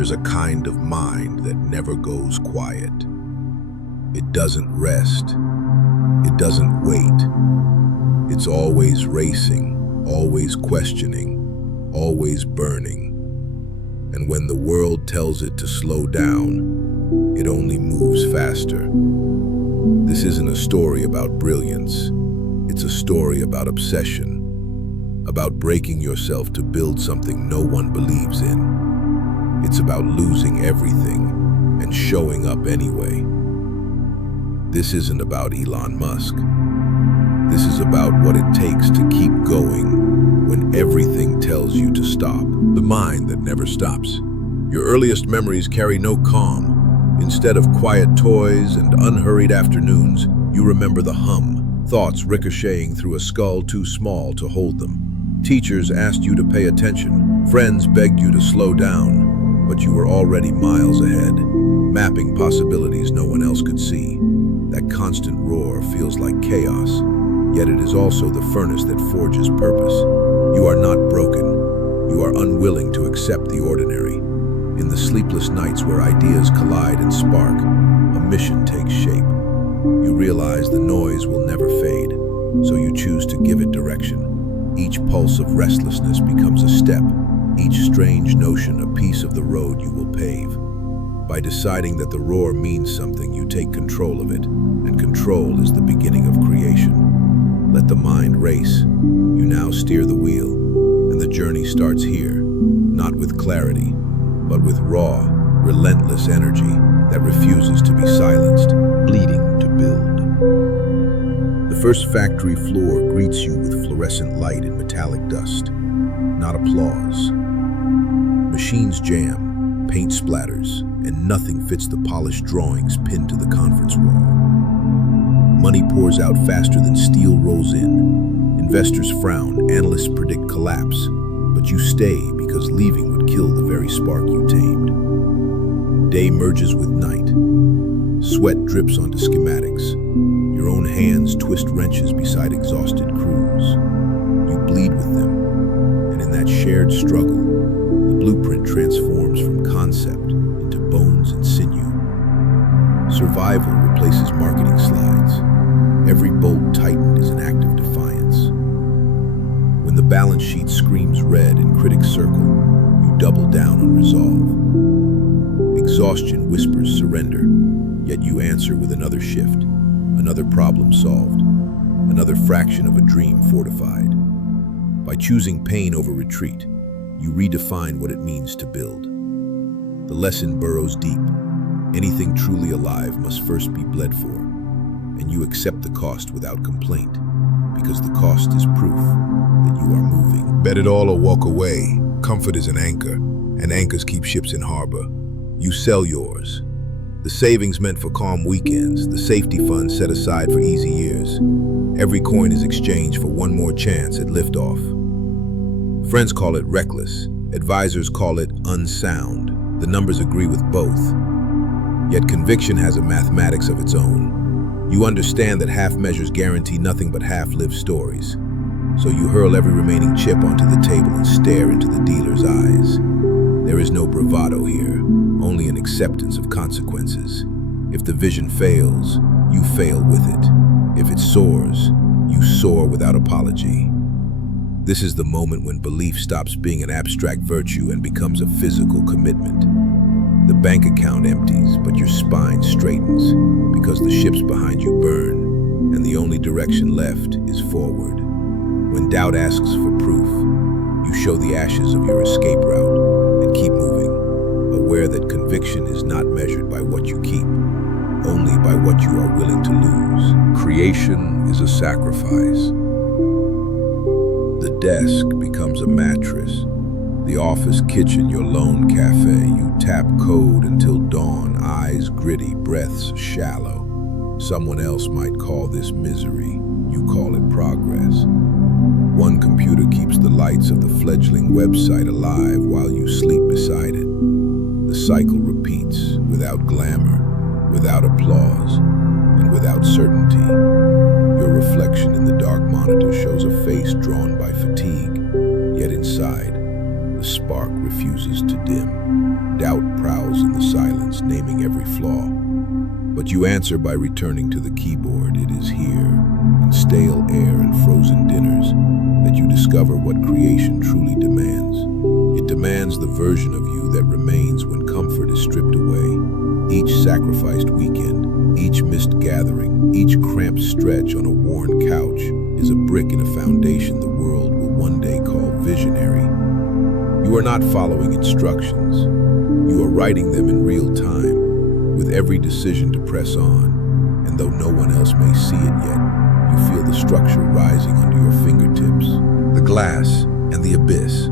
There's a kind of mind that never goes quiet. It doesn't rest. It doesn't wait. It's always racing, always questioning, always burning. And when the world tells it to slow down, it only moves faster. This isn't a story about brilliance. It's a story about obsession, about breaking yourself to build something no one believes in. It's about losing everything and showing up anyway. This isn't about Elon Musk. This is about what it takes to keep going when everything tells you to stop. The mind that never stops. Your earliest memories carry no calm. Instead of quiet toys and unhurried afternoons, you remember the hum, thoughts ricocheting through a skull too small to hold them. Teachers asked you to pay attention. Friends begged you to slow down, but you were already miles ahead, mapping possibilities no one else could see. That constant roar feels like chaos, yet it is also the furnace that forges purpose. You are not broken. You are unwilling to accept the ordinary. In the sleepless nights where ideas collide and spark, a mission takes shape. You realize the noise will never fade, so you choose to give it direction. Each pulse of restlessness becomes a step, each strange notion a piece of the road you will pave. By deciding that the roar means something, you take control of it, and control is the beginning of creation. Let the mind race. You now steer the wheel, and the journey starts here, not with clarity, but with raw, relentless energy that refuses to be silenced, bleeding to build. The first factory floor greets you with fluorescent light and metallic dust, not applause. Machines jam, paint splatters, and nothing fits the polished drawings pinned to the conference wall. Money pours out faster than steel rolls in. Investors frown, analysts predict collapse, but you stay because leaving would kill the very spark you tamed. Day merges with night. Sweat drips onto schematics. Your own hands twist wrenches beside exhausted crews. You bleed with them, and in that shared struggle, the blueprint transforms from concept into bones and sinew. Survival replaces marketing slides. Every bolt tightened is an act of defiance. When the balance sheet screams red and critics circle, you double down on resolve. Exhaustion whispers surrender, yet you answer with another shift, another problem solved, another fraction of a dream fortified. By choosing pain over retreat, you redefine what it means to build. The lesson burrows deep. Anything truly alive must first be bled for, and you accept the cost without complaint, because the cost is proof that you are moving. Bet it all or walk away. Comfort is an anchor, and anchors keep ships in harbor. You sell yours. The savings meant for calm weekends, the safety funds set aside for easy years. Every coin is exchanged for one more chance at liftoff. Friends call it reckless. Advisors call it unsound. The numbers agree with both. Yet conviction has a mathematics of its own. You understand that half measures guarantee nothing but half-lived stories. So you hurl every remaining chip onto the table and stare into the dealer's eyes. There is no bravado here, only an acceptance of consequences. If the vision fails, you fail with it. If it soars, you soar without apology. This is the moment when belief stops being an abstract virtue and becomes a physical commitment. The bank account empties, but your spine straightens because the ships behind you burn, and the only direction left is forward. When doubt asks for proof, you show the ashes of your escape route and keep moving, aware that conviction is not measured by what you keep, only by what you are willing to lose. Creation is a sacrifice. The desk becomes a mattress. The office kitchen, your lone cafe. You tap code until dawn, eyes gritty, breaths shallow. Someone else might call this misery. You call it progress. One computer keeps the lights of the fledgling website alive while you sleep beside it. The cycle repeats, without glamour, without applause, and without certainty. Your reflection in the dark monitor shows a face drawn by fatigue, yet inside, the spark refuses to dim. Doubt past, naming every flaw. But you answer by returning to the keyboard. It is here, in stale air and frozen dinners, that you discover what creation truly demands. It demands the version of you that remains when comfort is stripped away. Each sacrificed weekend, each missed gathering, each cramped stretch on a worn couch is a brick in a foundation the world will one day call visionary. You are not following instructions. You are writing them in real time, with every decision to press on. And though no one else may see it yet, you feel the structure rising under your fingertips. The glass and the abyss.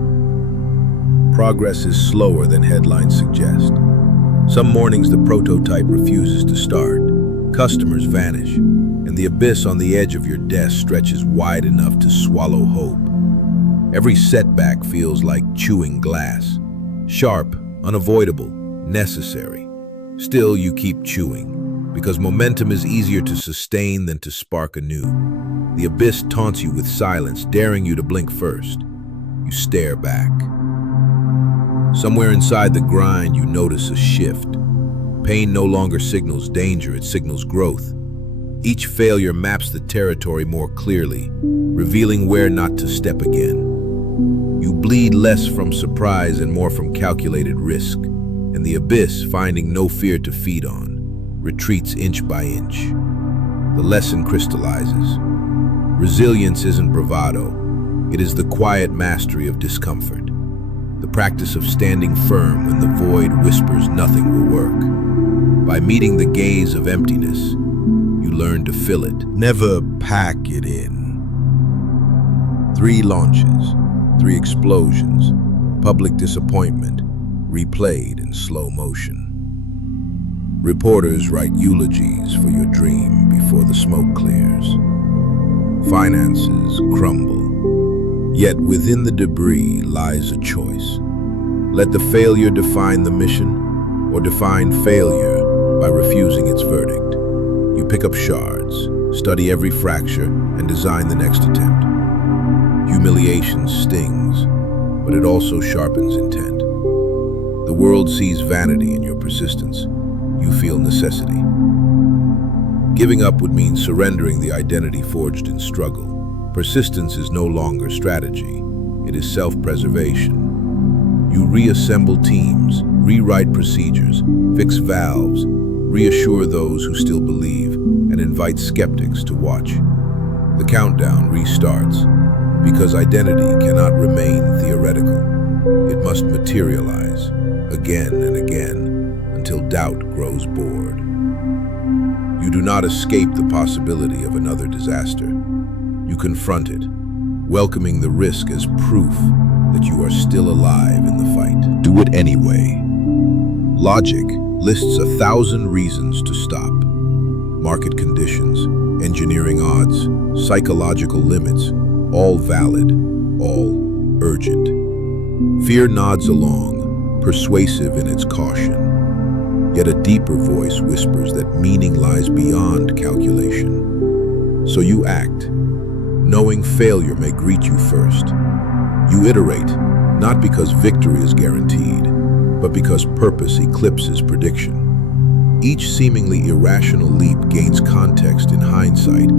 Progress is slower than headlines suggest. Some mornings the prototype refuses to start. Customers vanish, and the abyss on the edge of your desk stretches wide enough to swallow hope. Every setback feels like chewing glass. Sharp, unavoidable, necessary. Still, you keep chewing, because momentum is easier to sustain than to spark anew. The abyss taunts you with silence, daring you to blink first. You stare back. Somewhere inside the grind, you notice a shift. Pain no longer signals danger, it signals growth. Each failure maps the territory more clearly, revealing where not to step again. You bleed less from surprise and more from calculated risk, and the abyss, finding no fear to feed on, retreats inch by inch. The lesson crystallizes. Resilience isn't bravado, it is the quiet mastery of discomfort. The practice of standing firm when the void whispers nothing will work. By meeting the gaze of emptiness, you learn to fill it. Never pack it in. 3 launches, 3 explosions, public disappointment, replayed in slow motion. Reporters write eulogies for your dream before the smoke clears. Finances crumble. Yet within the debris lies a choice. Let the failure define the mission, or define failure by refusing its verdict. You pick up shards, study every fracture, and design the next attempt. Humiliation stings, but it also sharpens intent. The world sees vanity in your persistence. You feel necessity. Giving up would mean surrendering the identity forged in struggle. Persistence is no longer strategy, it is self-preservation. You reassemble teams, rewrite procedures, fix valves, reassure those who still believe, and invite skeptics to watch. The countdown restarts, because identity cannot remain theoretical. It must materialize, again and again, until doubt grows bored. You do not escape the possibility of another disaster. You confront it, welcoming the risk as proof that you are still alive in the fight. Do it anyway. Logic lists 1,000 reasons to stop. Market conditions, engineering odds, psychological limits, all valid, all urgent. Fear nods along, persuasive in its caution. Yet a deeper voice whispers that meaning lies beyond calculation. So you act, knowing failure may greet you first. You iterate, not because victory is guaranteed, but because purpose eclipses prediction. Each seemingly irrational leap gains context in hindsight,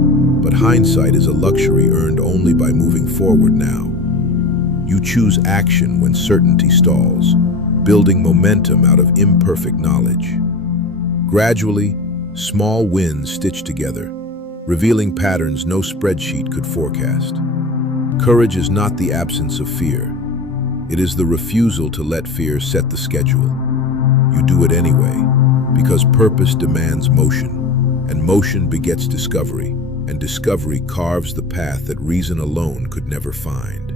but hindsight is a luxury earned only by moving forward now. You choose action when certainty stalls, building momentum out of imperfect knowledge. Gradually, small wins stitch together, revealing patterns no spreadsheet could forecast. Courage is not the absence of fear. It is the refusal to let fear set the schedule. You do it anyway, because purpose demands motion, and motion begets discovery, and discovery carves the path that reason alone could never find.